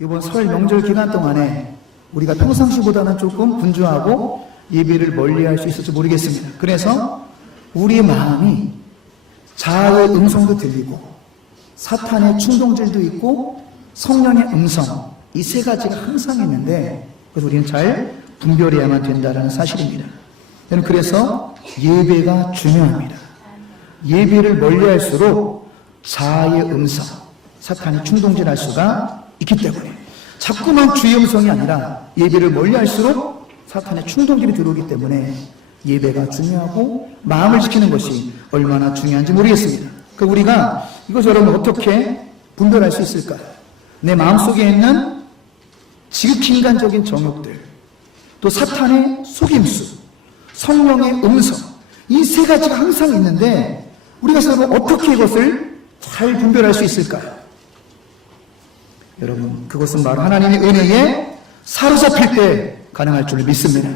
이번 설 명절 기간 동안에 우리가 평상시보다는 조금 분주하고 예배를 멀리할 수 있을지 모르겠습니다. 그래서 우리의 마음이 자아의 음성도 들리고 사탄의 충동질도 있고 성령의 음성, 이 세 가지가 항상 있는데 그래서 우리는 잘 분별해야만 된다는 사실입니다. 그래서 예배가 중요합니다. 예배를 멀리할수록 자아의 음성, 사탄이 충동질할 수가 있기 때문에 자꾸만 주의 음성이 아니라 예배를 멀리할수록 사탄의 충동질이 들어오기 때문에 예배가 중요하고 마음을 지키는 것이 얼마나 중요한지 모르겠습니다. 우리가 이것을 여러분 어떻게 분별할 수 있을까요? 내 마음속에 있는 지극히 인간적인 정욕들, 또 사탄의 속임수, 성령의 음성, 이 세 가지가 항상 있는데 우리가 서로 어떻게 이것을 잘 분별할 수 있을까요? 여러분, 그것은 바로 하나님의 은혜에 사로잡힐 때 가능할 줄 믿습니다.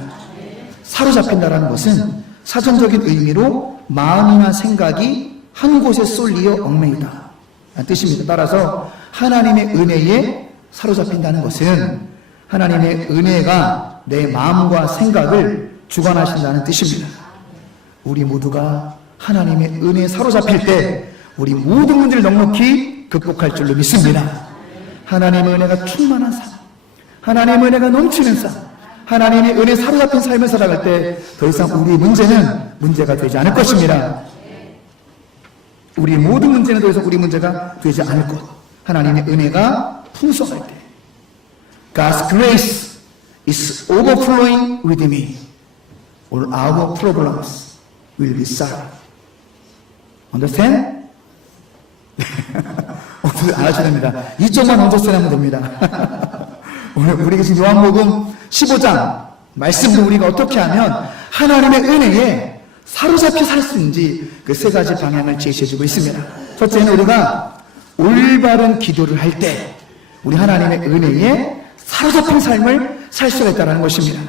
사로잡힌다라는 것은 사전적인 의미로 마음이나 생각이 한 곳에 쏠리어 얽매이다 라는 뜻입니다. 따라서 하나님의 은혜에 사로잡힌다는 것은 하나님의 은혜가 내 마음과 생각을 주관하신다는 뜻입니다. 우리 모두가 하나님의 은혜에 사로잡힐 때 우리 모든 문제를 넉넉히 극복할 줄로 믿습니다. 하나님의 은혜가 충만한 삶, 하나님의 은혜가 넘치는 삶, 하나님의 은혜에 사로잡힌 삶을 살아갈 때 더 이상 우리의 문제는 문제가 되지 않을 것입니다. 우리 모든 문제는 더 이상 우리 문제가 되지 않을 것. 하나님의 은혜가 풍성할 때 God's grace is overflowing with me. All our problems will be solved. Understand? 알아줘야 됩니다. 이쪽만 언더스탠 하면 됩니다. 오늘 우리가 지금 요한복음 15장 말씀도 우리가 어떻게 하면 하나님의 은혜에 사로잡혀 살 수 있는지 그 세 가지 방향을 제시해주고 있습니다. 첫째는 우리가 올바른 기도를 할 때 우리 하나님의 은혜에 사로잡힌 삶을 살 수가 있다는 것입니다.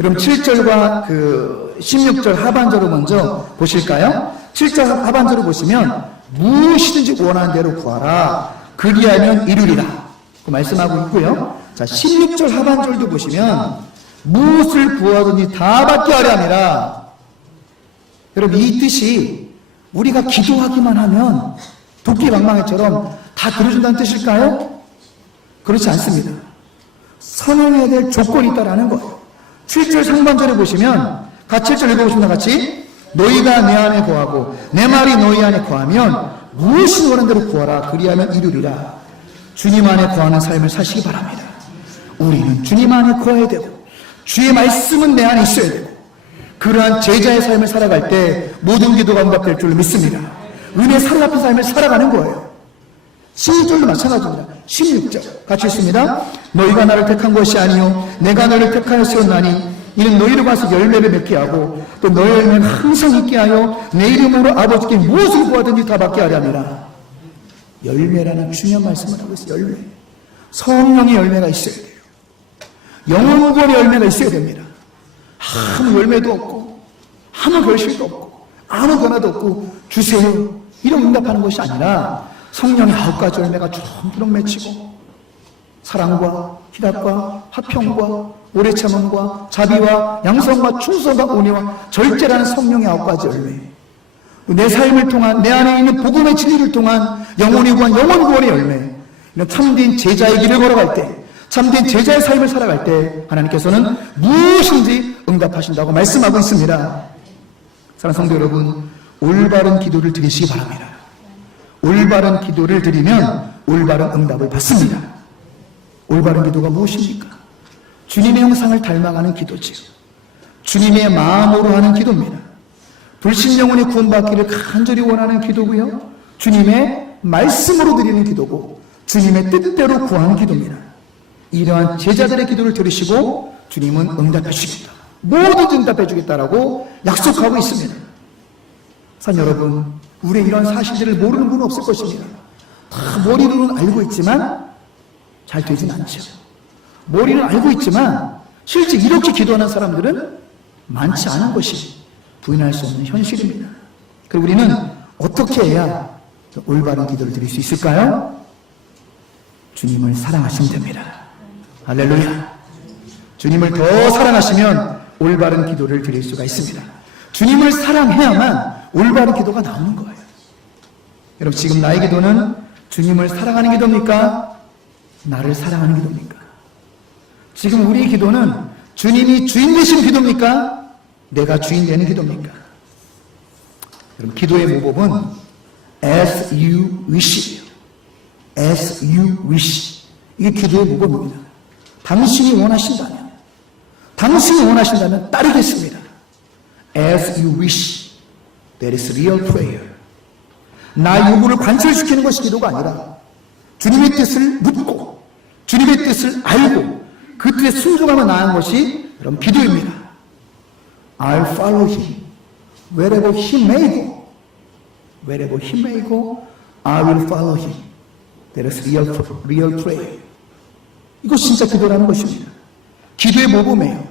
여러분 7절과 16절 하반절을 먼저 보실까요? 7절 하반절을 보시면 무엇이든지 원하는 대로 구하라 그리하면 이루리라 그 말씀하고 있고요. 자 16절 하반절도 보시면 무엇을 구하든지 다 받게 하려 함이라. 여러분 이 뜻이 우리가 기도하기만 하면 도끼방망이처럼 다 들어준다는 뜻일까요? 그렇지 않습니다. 선행해야 될 조건이 있다라는 거예요. 7절 상반절에 보시면 같이 7절 읽어보십니다. 같이 너희가 내 안에 거하고 내 말이 너희 안에 거하면 무엇이 원하는 대로 구하라 그리하면 이루리라. 주님 안에 거하는 삶을 사시기 바랍니다. 우리는 주님 안에 거해야 되고 주의 말씀은 내 안에 있어야 되고 그러한 제자의 삶을 살아갈 때 모든 기도가 응답될 줄 믿습니다. 은혜 사로잡힌 삶을 살아가는 거예요. 16절도 마찬가지입니다. 16절 같이 있습니다. 너희가 나를 택한 것이 아니요 내가 너를 택하여 세웠나니 이는 너희로 봐서 열매를 맺게 하고 또 너희 열매는 항상 있게 하여 내 이름으로 아버지께 무엇을 구하든지 다 받게 하려 함이라. 열매라는 중요한 말씀을 하고 있어요. 열매. 성령의 열매가 있어야 돼요. 영혼권의 열매가 있어야 됩니다. 아무 열매도 없고 아무 결실도 없고 아무 변화도 없고 주세요 이런 응답하는 것이 아니라 성령의 9가지 열매가 주렁주렁 맺히고 사랑과 희락과 화평과 오래 참음과 자비와 양성과 충성과 온유와 절제라는 성령의 9가지 열매, 내 삶을 통한 내 안에 있는 복음의 진리를 통한 영혼이 구한 영혼 구원의 열매, 참된 제자의 길을 걸어갈 때 참된 제자의 삶을 살아갈 때 하나님께서는 무엇인지 응답하신다고 말씀하고 있습니다. 사랑하는 성도 여러분, 올바른 기도를 드리시기 바랍니다. 올바른 기도를 드리면 올바른 응답을 받습니다. 올바른 기도가 무엇입니까? 주님의 형상을 닮아가는 기도지요. 주님의 마음으로 하는 기도입니다. 불신 영혼의 구원받기를 간절히 원하는 기도고요. 주님의 말씀으로 드리는 기도고 주님의 뜻대로 구하는 기도입니다. 이러한 제자들의 기도를 들으시고 주님은 응답해 주시겠다. 모두 응답해 주겠다라고 약속하고 있습니다. 산 여러분, 우리의 이런 사실들을 모르는 분은 없을 것입니다. 다 머리로는 알고 있지만 잘 되진 않죠. 머리는 알고 있지만 실제 이렇게 기도하는 사람들은 많지 않은 것이 부인할 수 없는 현실입니다. 그리고 우리는 어떻게 해야 올바른 기도를 드릴 수 있을까요? 주님을 사랑하시면 됩니다. 할렐루야. 주님을 더 사랑하시면 올바른 기도를 드릴 수가 있습니다. 주님을 사랑해야만 올바른 기도가 나오는 거예요. 여러분, 지금 나의 기도는 주님을 사랑하는 기도입니까? 나를 사랑하는 기도입니까? 지금 우리의 기도는 주님이 주인 되신 기도입니까? 내가 주인 되는 기도입니까? 여러분, 기도의 모법은 as you wish. as you wish. 이게 기도의 모법입니다. 당신이 원하신다면, 따르겠습니다. as you wish. That is real prayer. 나의 요구를 관철시키는 것이 기도가 아니라 주님의 뜻을 묻고 주님의 뜻을 알고 그 뜻에 순종하며 나아가는 것이 여러분 기도입니다. I'll follow him. Wherever he may go. Wherever he may go, I will follow him. That is real prayer. 이거 진짜 기도라는 것입니다. 기도의 모범이에요.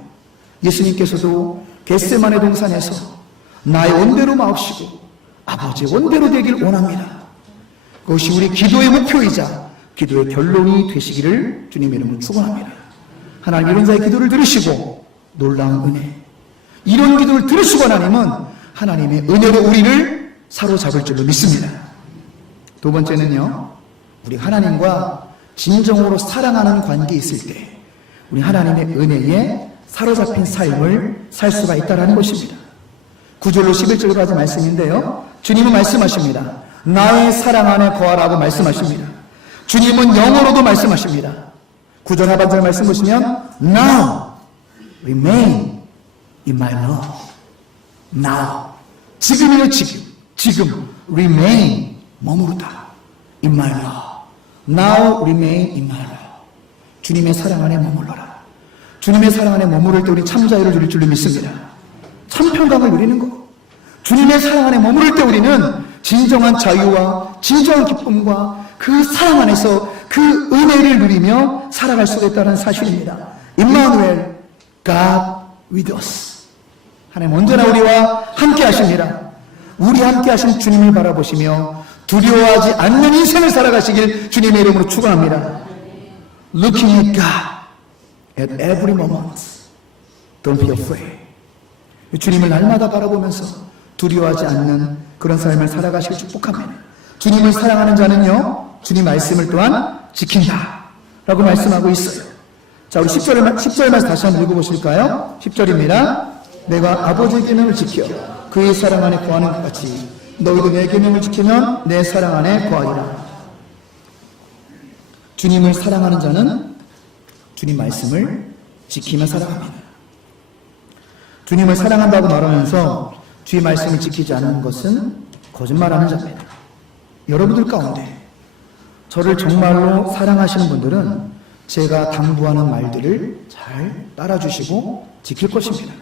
예수님께서도 겟세마네 동산에서 나의 원대로 마옵시고 아버지의 원대로 되길 원합니다. 그것이 우리 기도의 목표이자 기도의 결론이 되시기를 주님의 이름으로 축원합니다. 하나님, 이런 자의 기도를 들으시고 놀라운 은혜, 이런 기도를 들으시고 하나님은 하나님의 은혜로 우리를 사로잡을 줄로 믿습니다. 두 번째는요, 우리 하나님과 진정으로 사랑하는 관계에 있을 때 우리 하나님의 은혜에 사로잡힌 삶을 살 수가 있다는 것입니다. 9절로 11절까지 말씀인데요, 주님은 말씀하십니다. 나의 사랑 안에 거하라고 말씀하십니다. 주님은 영어로도 말씀하십니다. 9절 하반절 말씀 보시면 Now remain in my love. Now, 지금이요, 지금 remain, 머무르다 in my love. Now remain in my love. 주님의 사랑 안에 머물러라. 주님의 사랑 안에 머무를 때 우리 참 자유를 누릴 줄로 믿습니다. 참 평강을 누리는 것. 주님의 사랑 안에 머무를 때 우리는 진정한 자유와 진정한 기쁨과 그 사랑 안에서 그 은혜를 누리며 살아갈 수가 있다는 사실입니다. 임마누엘, God with us. 하나님 언제나 우리와 함께 하십니다. 우리 함께 하신 주님을 바라보시며 두려워하지 않는 인생을 살아가시길 주님의 이름으로 축원합니다. Looking at God at every moment. Don't be afraid. 주님을 날마다 바라보면서 두려워하지 않는 그런 삶을 살아가시길 축복합니다. 주님을 사랑하는 자는요, 주님 말씀을 또한 지킨다 라고 말씀하고 있어요. 자, 우리 10절 말씀 다시 한번 읽어보실까요? 10절입니다. 내가 아버지의 계명을 지켜 그의 사랑 안에 거하는 것 같이 너희도 내 계명을 지키면 내 사랑 안에 거하리라. 주님을 사랑하는 자는 주님 말씀을 지키며 살아갑니다. 주님을 사랑한다고 말하면서 주의 말씀을 지키지 않는 것은 거짓말하는 자입니다. 여러분들 가운데 저를 정말로 사랑하시는 분들은 제가 당부하는 말들을 잘 따라주시고 지킬 것입니다.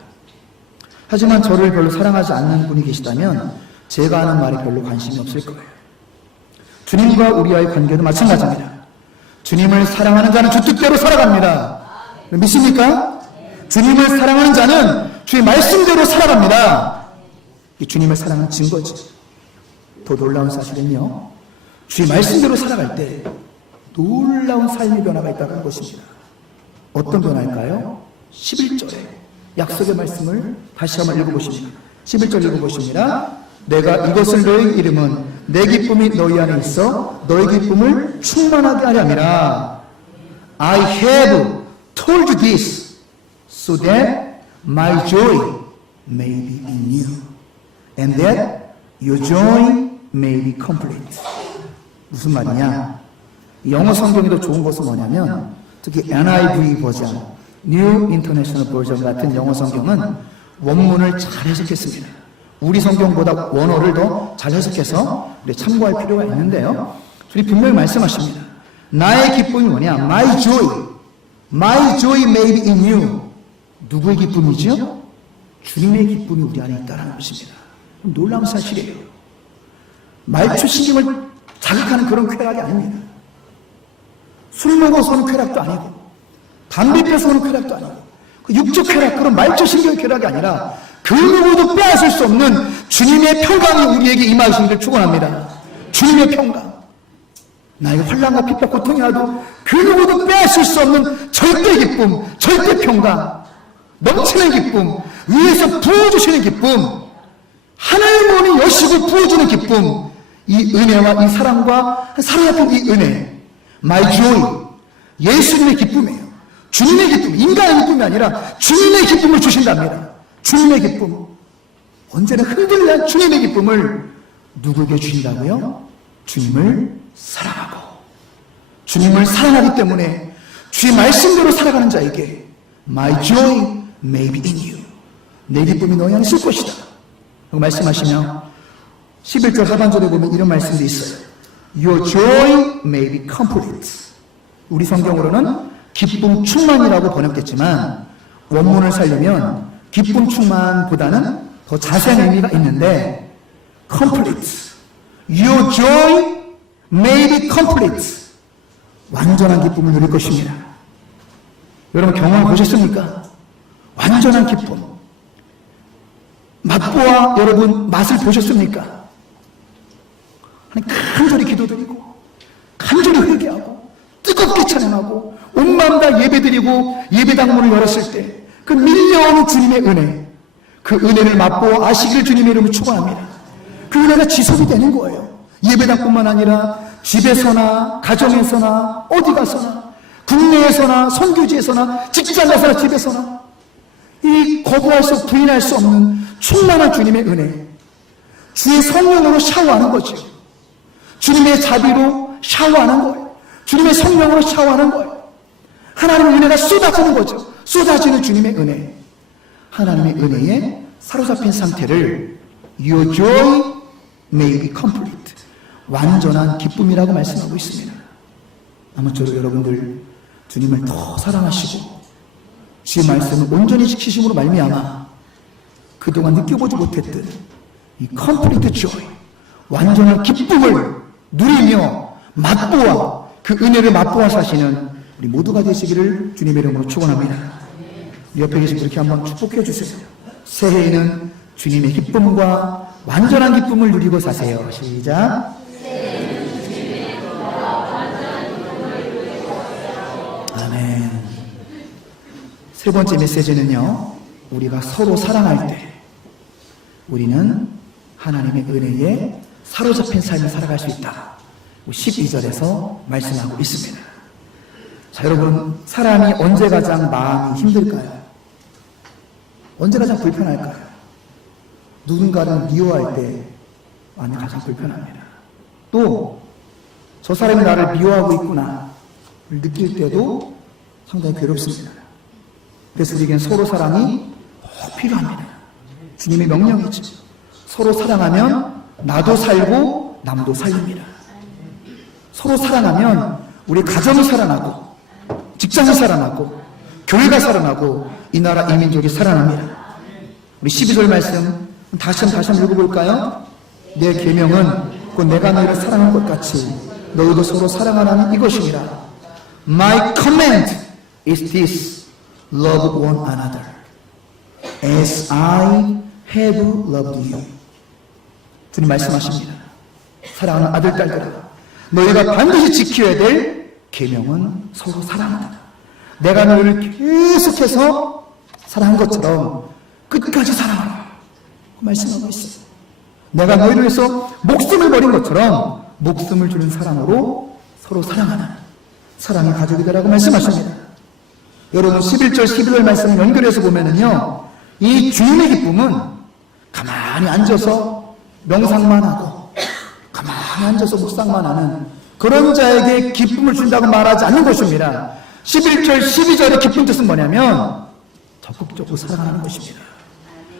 하지만 저를 별로 사랑하지 않는 분이 계시다면 제가 하는 말에 별로 관심이 없을 거예요. 주님과 우리와의 관계도 마찬가지입니다. 주님을 사랑하는 자는 주 뜻대로 살아갑니다. 믿습니까? 주님을 사랑하는 자는 주의 말씀대로 살아갑니다. 이 주님을 사랑하는 증거지. 더 놀라운 사실은요, 주의 말씀대로 살아갈 때 놀라운 삶의 변화가 있다는 것입니다. 어떤 변화일까요? 11절에 약속의 말씀을 다시 한번 읽어보십니다. 11절 읽어보십니다. 내가 이것을 너희 이름은 내 기쁨이 너희 안에 있어 너희 기쁨을 충만하게 하려 함이라. I have told you this so that my joy may be in you and that your joy may be complete. 무슨 말이냐? 영어 성경이 더 좋은 것은 뭐냐면 특히 NIV 버전, New International Version 같은 영어 성경은 원문을 잘 해석했습니다. 우리 성경보다 원어를 더 잘 해석해서 우리 참고할 필요가 있는데요. 우리 분명히 말씀하십니다. 나의 기쁨이 뭐냐? My joy may be in you. 누구의 기쁨이죠? 주님의 기쁨이 우리 안에 있다는 것입니다. 놀라운 사실이에요. 말초 신경을 자극하는 그런 쾌락이 아닙니다. 술 먹어서 오는 쾌락도 아니고 담배 피워서 오는 쾌락도 아니고 그 육적 쾌락, 그런 말초 신경의 쾌락이 아니라 그 누구도 빼앗을 수 없는 주님의 평강이 우리에게 임하시기를 축원합니다. 주님의 평강. 나에게 환난과 핍박, 고통이 와도 그 누구도 빼앗을 수 없는 절대 기쁨, 절대 평강, 넘치는 기쁨, 위에서 부어주시는 기쁨, 하늘 문이 여시고 부어주는 기쁨, 이 은혜와 이 사랑과 사랑의 이 은혜, my joy, 예수님의 기쁨이에요. 주님의 기쁨, 인간의 기쁨이 아니라 주님의 기쁨을 주신답니다. 주님의 기쁨, 언제나 흔들리지 않은 주님의 기쁨을 누구에게 주신다고요? 주님을 사랑하고, 주님을 사랑하기 때문에 주의 말씀대로 살아가는 자에게 my joy may be in you, 내 기쁨이 너희 안에 있을 것이다 라고 말씀하시며 11절 하반절에 보면 이런 말씀도 있어요. Your joy may be complete. 우리 성경으로는 기쁨 충만이라고 번역됐지만 원문을 살리면 기쁨 충만보다는 더 자세한 의미가 있는데 complete. Your joy may be complete. 완전한 기쁨을 누릴 것입니다. 여러분 경험해 보셨습니까? 완전한 기쁨. 맛보아 여러분 맛을 보셨습니까? 간절히 기도드리고 간절히 회개하고 뜨겁게 찬양하고 온 마음 다 예배드리고 예배당 문을 열었을 때 그 밀려오는 주님의 은혜, 그 은혜를 맛보아 아시기를 주님의 이름으로 축원합니다. 그 은혜가 지속이 되는 거예요. 예배당뿐만 아니라 집에서나 가정에서나 어디 가서나 국내에서나 선교지에서나 직장에서나 집에서나 이 거부할 수 부인할 수 없는 충만한 주님의 은혜, 주의 성령으로 샤워하는 거죠. 주님의 자비로 샤워하는 거예요. 주님의 성령으로 샤워하는 거예요. 하나님의 은혜가 쏟아지는 거죠. 쏟아지는 주님의 은혜, 하나님의 은혜에 사로잡힌 상태를 Your joy may be complete, 완전한 기쁨이라고 말씀하고 있습니다. 아무쪼록 여러분들 주님을 더 사랑하시고 주의 말씀을 온전히 지키심으로 말미암아 그동안 느껴보지 못했던 이 complete joy, 완전한 기쁨을 누리며 맛보아 그 은혜를 맛보아 사시는 우리 모두가 되시기를 주님의 이름으로 축원합니다. 옆에 계신 그렇게 한번 축복해 주세요. 새해에는 주님의 기쁨과 완전한 기쁨을 누리고 사세요. 시작. 아멘. 세 번째 메시지는요, 우리가 서로 사랑할 때 우리는 하나님의 은혜에 사로잡힌 삶을 살아갈 수 있다. 12절에서 말씀하고 있습니다. 자, 여러분, 사람이 언제 가장 마음이 힘들까요? 언제 가장 불편할까요? 누군가를 미워할 때 마음이 가장 불편합니다. 또 저 사람이 나를 미워하고 있구나 느낄 때도 상당히 괴롭습니다. 그래서 우리에겐 서로 사랑이 꼭 필요합니다. 주님의 명령이죠. 서로 사랑하면 나도 살고 남도 살립니다. 서로 사랑하면 우리 가정이 살아나고 직장이 살아나고 교회가 살아나고 이 나라 이 민족이 살아납니다. 우리 12절 말씀 다시 한번 읽어볼까요? 내 계명은 곧 내가 너희를 사랑한 것 같이 너희도 서로 사랑하라는 이것이니라. My command is this, love one another as I have loved you. 주님 말씀하십니다. 사랑하는 아들 딸들아, 너희가 반드시 지켜야 될 계명은 서로 사랑하라. 내가 너희를 계속해서 사랑한 것처럼 끝까지 사랑하라 말씀하고 있어요. 내가 너희를 위해서 목숨을 버린 것처럼 목숨을 주는 사랑으로 서로 사랑하는 사랑의 가족이 되라고 말씀하십니다. 여러분 11절 12절 말씀을 연결해서 보면은요, 이 주님의 기쁨은 가만히 앉아서 명상만 하고 가만히 앉아서 묵상만 하는 그런 자에게 기쁨을 준다고 말하지 않는 것입니다. 11절 12절의 기쁜 뜻은 뭐냐면 적극적으로 사랑하는 것입니다.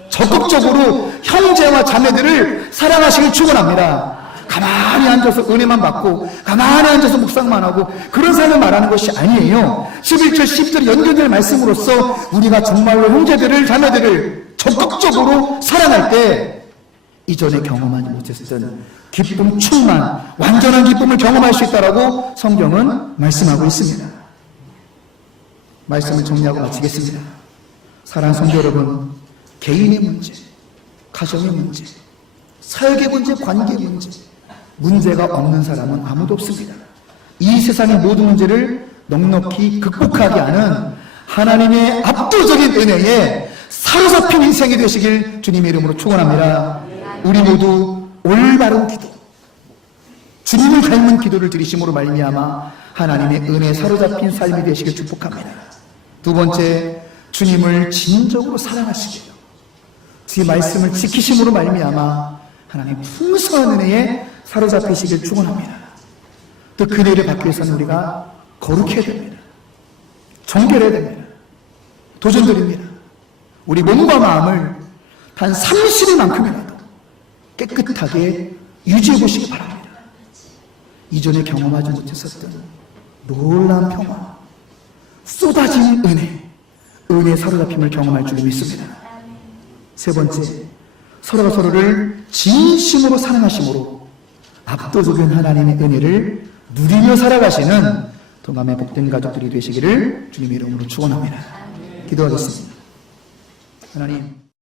적극적으로 형제와 자매들을 사랑하시길 축원합니다. 가만히 앉아서 은혜만 받고 가만히 앉아서 묵상만 하고 그런 삶을 말하는 것이 아니에요. 11절 12절 연결될 말씀으로써 우리가 정말로 형제들을 자매들을 적극적으로 사랑할 때 이전에 경험하지 못했던 기쁨 충만 완전한 기쁨을 경험할 수 있다라고 성경은 말씀하고 있습니다. 말씀을 정리하고 마치겠습니다. 사랑하는 성도 여러분, 개인의 문제, 가정의 문제, 사역의 문제, 관계의 문제, 문제가 없는 사람은 아무도 없습니다. 이 세상의 모든 문제를 넉넉히 극복하게 하는 하나님의 압도적인 은혜에 사로잡힌 인생이 되시길 주님의 이름으로 축원합니다. 우리 모두 올바른 기도, 주님을 닮은 기도를 드리심으로 말미암아 하나님의 은혜에 사로잡힌 삶이 되시길 축복합니다. 두 번째, 주님을 진정으로 사랑하시기요, 주의 말씀을 지키심으로 말미암아 하나님의 풍성한 은혜에 사로잡히시길 축원합니다. 또 그 은혜를 받기 위해서는 우리가 거룩해야 됩니다. 정결해야 됩니다. 도전드립니다. 우리 몸과 마음을 단 30일만큼이라도 깨끗하게 유지해 보시기 바랍니다. 이전에 경험하지 못했었던 놀라운 평화, 쏟아진 은혜의 사로잡힘을 경험할 줄 믿습니다. 세 번째, 서로가 서로를 진심으로 사랑하심으로 압도적인 하나님의 은혜를 누리며 살아가시는 동감의 복된 가족들이 되시기를 주님의 이름으로 축원합니다. 기도하겠습니다. 하나님,